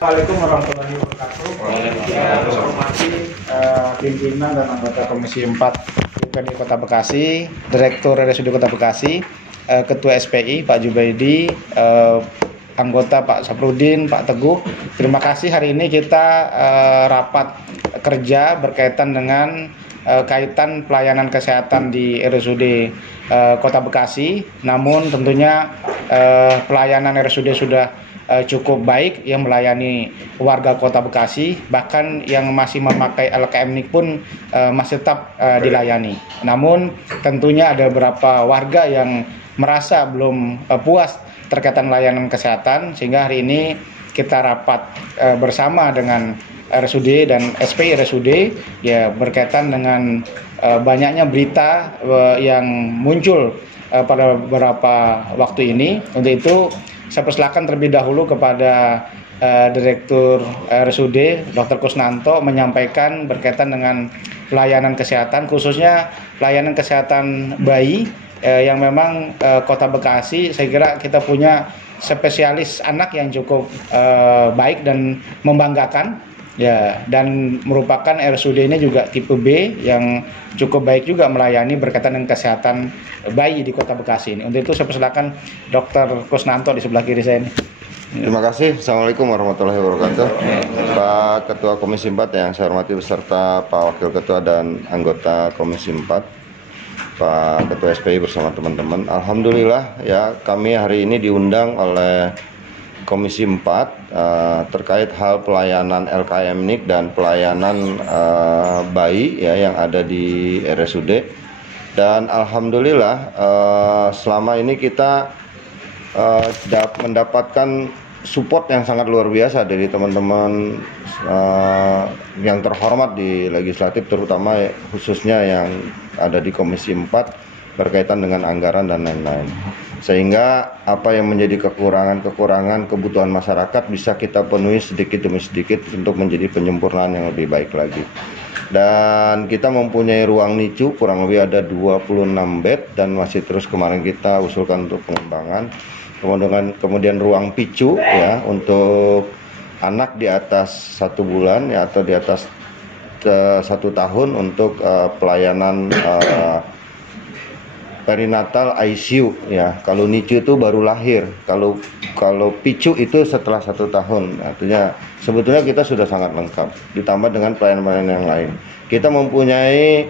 Assalamualaikum warahmatullahi wabarakatuh. Saya hormati pimpinan dan anggota Komisi 4 DPRD Kota Bekasi, Direktur RSUD Kota Bekasi, Ketua SPI Pak Jubaidi, anggota Pak Saprudin, Pak Teguh. Terima kasih hari ini kita rapat kerja berkaitan dengan kaitan pelayanan kesehatan di RSUD Kota Bekasi. Namun tentunya pelayanan RSUD sudah cukup baik yang melayani warga Kota Bekasi, bahkan yang masih memakai LKM NIK pun masih tetap dilayani. Namun tentunya ada beberapa warga yang merasa belum puas terkaitan layanan kesehatan, sehingga hari ini kita rapat bersama dengan RSUD dan SPI RSUD ya berkaitan dengan banyaknya berita yang muncul pada beberapa waktu ini. Untuk itu saya persilakan terlebih dahulu kepada Direktur RSUD Dr. Kusnanto menyampaikan berkaitan dengan pelayanan kesehatan, khususnya pelayanan kesehatan bayi yang memang Kota Bekasi saya kira kita punya spesialis anak yang cukup baik dan membanggakan ya, dan merupakan RSUD ini juga tipe B yang cukup baik juga melayani berkaitan dengan kesehatan bayi di Kota Bekasi ini. Untuk itu saya persilakan Dr. Kusnanto di sebelah kiri saya ini. Terima kasih. Assalamualaikum warahmatullahi wabarakatuh. Pak Ketua Komisi 4 yang saya hormati beserta Pak Wakil Ketua dan anggota Komisi 4, Pak Ketua SPI bersama teman-teman. Alhamdulillah ya, kami hari ini diundang oleh Komisi 4 terkait hal pelayanan LKM NIK dan pelayanan bayi ya yang ada di RSUD. Dan alhamdulillah selama ini kita mendapatkan support yang sangat luar biasa dari teman-teman yang terhormat di legislatif, terutama khususnya yang ada di Komisi 4 berkaitan dengan anggaran dan lain-lain. Sehingga apa yang menjadi kekurangan kebutuhan masyarakat bisa kita penuhi sedikit demi sedikit untuk menjadi penyempurnaan yang lebih baik lagi. Dan kita mempunyai ruang NICU kurang lebih ada 26 bed dan masih terus kemarin kita usulkan untuk pengembangan. Kemudian ruang PICU ya untuk anak di atas 1 bulan ya atau di atas 1 tahun untuk pelayanan perinatal ICU ya. Kalau NICU itu baru lahir, kalau PICU itu setelah 1 tahun. Artinya sebetulnya kita sudah sangat lengkap. Ditambah dengan pelayanan-pelayanan yang lain. Kita mempunyai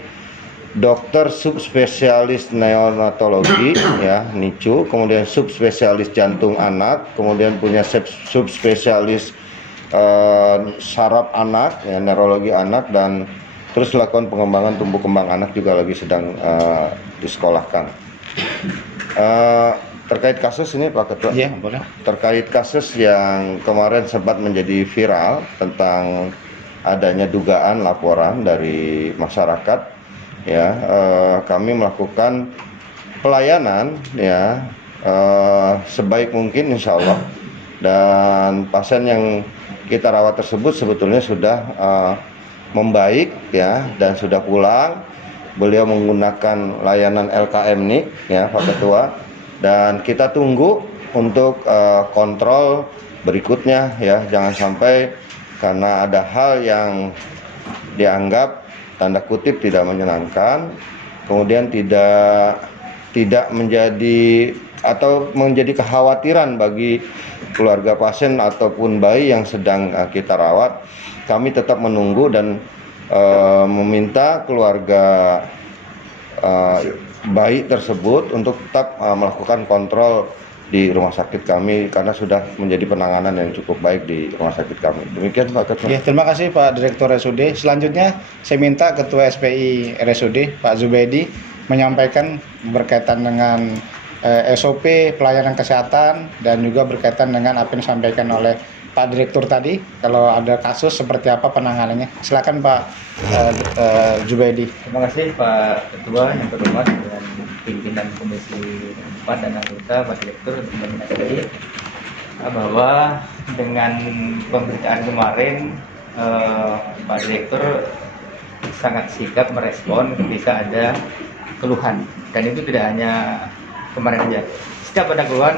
dokter subspesialis neonatologi ya NICU, kemudian subspesialis jantung anak, kemudian punya subspesialis saraf anak ya, neurologi anak, dan terus lakukan pengembangan tumbuh kembang anak juga lagi sedang disekolahkan. Terkait kasus ini Pak Ketua, ya, boleh. Terkait kasus yang kemarin sempat menjadi viral tentang adanya dugaan laporan dari masyarakat ya, kami melakukan pelayanan ya sebaik mungkin insya Allah, dan pasien yang kita rawat tersebut sebetulnya sudah membaik ya dan sudah pulang. Beliau menggunakan layanan LKM NIK ya Pak Ketua, dan kita tunggu untuk kontrol berikutnya ya, jangan sampai karena ada hal yang dianggap tanda kutip tidak menyenangkan kemudian tidak menjadi atau menjadi kekhawatiran bagi keluarga pasien ataupun bayi yang sedang kita rawat. Kami tetap menunggu dan meminta keluarga bayi tersebut untuk tetap melakukan kontrol di rumah sakit kami karena sudah menjadi penanganan yang cukup baik di rumah sakit kami. Demikian Pak Ketua. Ya, terima kasih Pak Direktur RSUD. Selanjutnya saya minta Ketua SPI RSUD Pak Jubaidi menyampaikan berkaitan dengan SOP pelayanan kesehatan dan juga berkaitan dengan apa yang disampaikan oleh Pak Direktur tadi, kalau ada kasus seperti apa penanganannya. Silakan Pak Jubaidi. Terima kasih Pak Ketua yang terhormat dan pimpinan Komisi 4 dan anggota Pak Direktur untuk menyampaikan bahwa dengan pemberitaan kemarin Pak Direktur sangat sigap merespon ketika ada keluhan, dan itu tidak hanya kemarin aja. Setiap ada keluhan,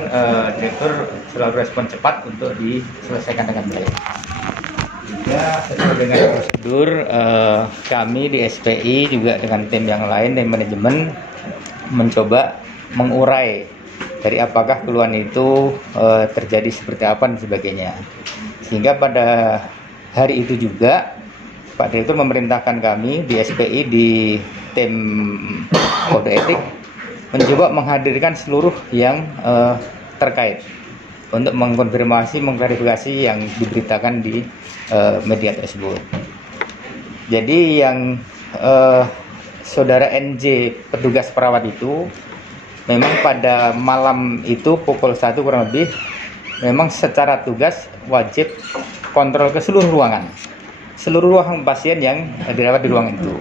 direktur selalu respon cepat untuk diselesaikan dengan baik. Juga sesuai dengan prosedur, kami di SPI juga dengan tim yang lain dan manajemen mencoba mengurai dari apakah keluhan itu terjadi seperti apa dan sebagainya. Sehingga pada hari itu juga Pak Direktur memerintahkan kami di SPI di tim kode etik mencoba menghadirkan seluruh yang terkait untuk mengkonfirmasi, mengklarifikasi yang diberitakan di media tersebut. Jadi yang saudara NJ petugas perawat itu memang pada malam itu pukul 1 kurang lebih memang secara tugas wajib kontrol ke seluruh ruangan pasien yang dirawat di ruangan itu.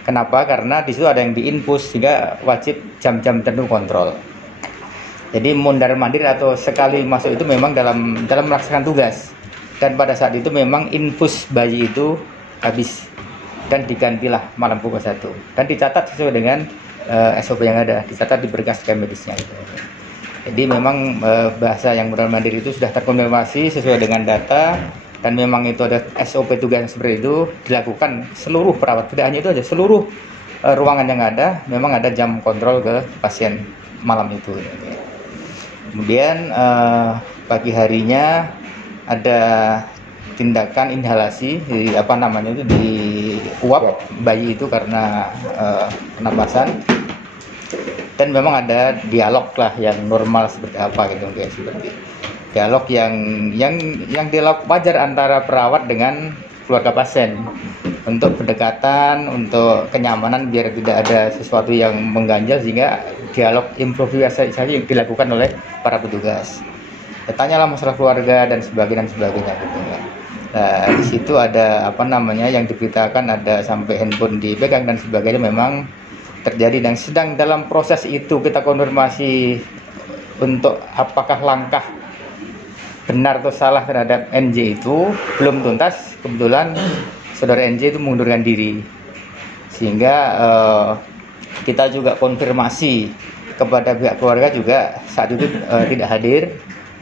Kenapa? Karena di situ ada yang diinfus sehingga wajib jam-jam tertentu kontrol. Jadi mondar-mandir atau sekali masuk itu memang dalam melaksanakan tugas. Dan pada saat itu memang infus bayi itu habis dan digantilah malam pukul 1. Dan dicatat sesuai dengan SOP yang ada, dicatat di berkas medisnya itu. Jadi memang bahasa yang mondar-mandir itu sudah terkonfirmasi sesuai dengan data. Dan memang itu ada SOP tugas yang seperti itu dilakukan seluruh perawat, tidak hanya itu aja, seluruh ruangan yang ada memang ada jam kontrol ke pasien malam itu. Kemudian pagi harinya ada tindakan inhalasi di uap bayi itu karena penapasan, dan memang ada dialog lah yang normal seperti apa gitu, kayak seperti dialog yang dialog wajar antara perawat dengan keluarga pasien untuk pendekatan, untuk kenyamanan biar tidak ada sesuatu yang mengganjal, sehingga dialog improvisasi yang dilakukan oleh para petugas. Tanyalah masalah keluarga dan sebagainya gitu. Nah, di situ ada yang diberitakan, ada sampai handphone dipegang dan sebagainya, memang terjadi dan sedang dalam proses itu kita konfirmasi untuk apakah langkah benar atau salah terhadap NJ itu belum tuntas. Kebetulan saudara NJ itu mengundurkan diri, sehingga kita juga konfirmasi kepada pihak keluarga juga saat itu tidak hadir,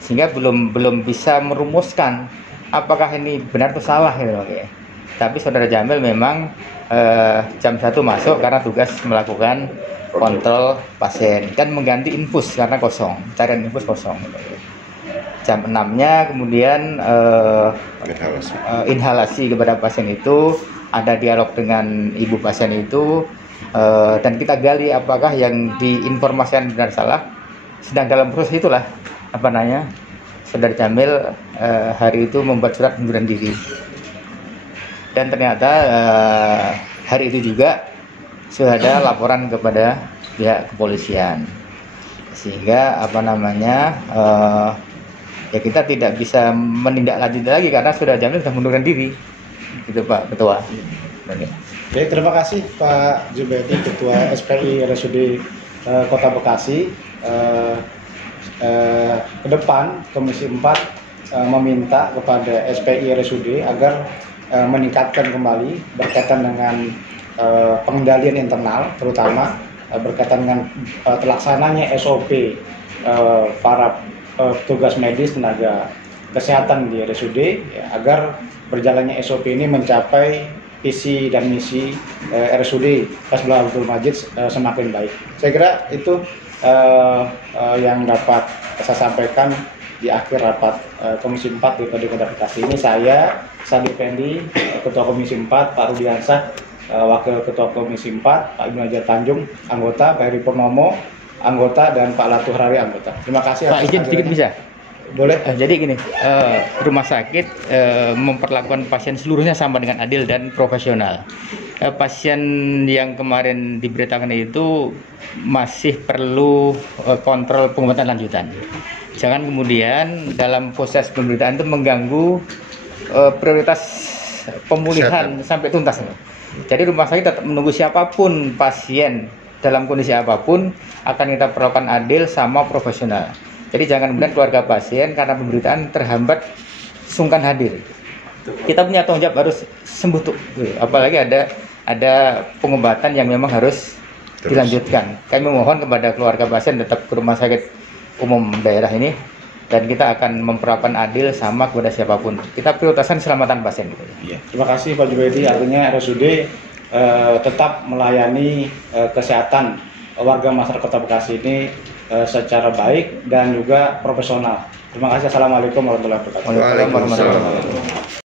sehingga belum bisa merumuskan apakah ini benar atau salah gitu. Tapi saudara Jamil memang jam 1 masuk karena tugas melakukan kontrol pasien dan mengganti infus karena kosong, carian infus kosong gitu. Jam 6-nya kemudian inhalasi kepada pasien itu, ada dialog dengan ibu pasien itu, dan kita gali apakah yang diinformasikan benar salah. Sedang dalam proses itulah saudara Jamil hari itu membuat surat pengunduran diri, dan ternyata hari itu juga sudah ada laporan kepada pihak kepolisian, sehingga ya kita tidak bisa menindaklanjuti lagi karena sudah Jamil sudah mengundurkan diri, gitu Pak Ketua. Oke, terima kasih Pak Jubaidi, Ketua SPI RSUD Kota Bekasi. Ke depan Komisi 4 meminta kepada SPI RSUD agar meningkatkan kembali berkaitan dengan pengendalian internal, terutama berkaitan dengan terlaksananya SOP para petugas medis, tenaga kesehatan di RSUD, ya, agar berjalannya SOP ini mencapai visi dan misi RSUD Kasbah Abdul Majid semakin baik. Saya kira itu yang dapat saya sampaikan di akhir rapat Komisi 4 DPRD Kota Bekasi ini. Saya Sandi Pendi, Ketua Komisi 4, Pak Rudiansah, Wakil Ketua Komisi 4, Pak Ibnu Hajar Tanjung, anggota, Pak Heri Purnomo, anggota, dan Pak Latuh Rari, anggota. Terima kasih. Pak, izin sedikit bisa? Boleh. Jadi gini, rumah sakit memperlakukan pasien seluruhnya sama dengan adil dan profesional. Pasien yang kemarin diberitakan itu masih perlu kontrol pengobatan lanjutan. Jangan kemudian dalam proses pemberitaan itu mengganggu prioritas pemulihan sampai tuntas. Jadi rumah sakit tetap menunggu siapapun pasien dalam kondisi apapun akan kita perlakukan adil sama profesional. Jadi jangan kemudian keluarga pasien karena pemberitaan terhambat sungkan hadir. Kita punya tanggung jawab harus sembuh tuh. Apalagi ada pengobatan yang memang harus dilanjutkan. Kami memohon kepada keluarga pasien tetap ke rumah sakit umum daerah ini, dan kita akan memperlakukan adil sama kepada siapapun. Kita prioritaskan keselamatan pasien. Ya. Terima kasih Pak Jubaidi. Artinya RSUD tetap melayani kesehatan warga masyarakat Kota Bekasi ini secara baik dan juga profesional. Terima kasih. Assalamualaikum warahmatullahi wabarakatuh. Waalaikumsalam.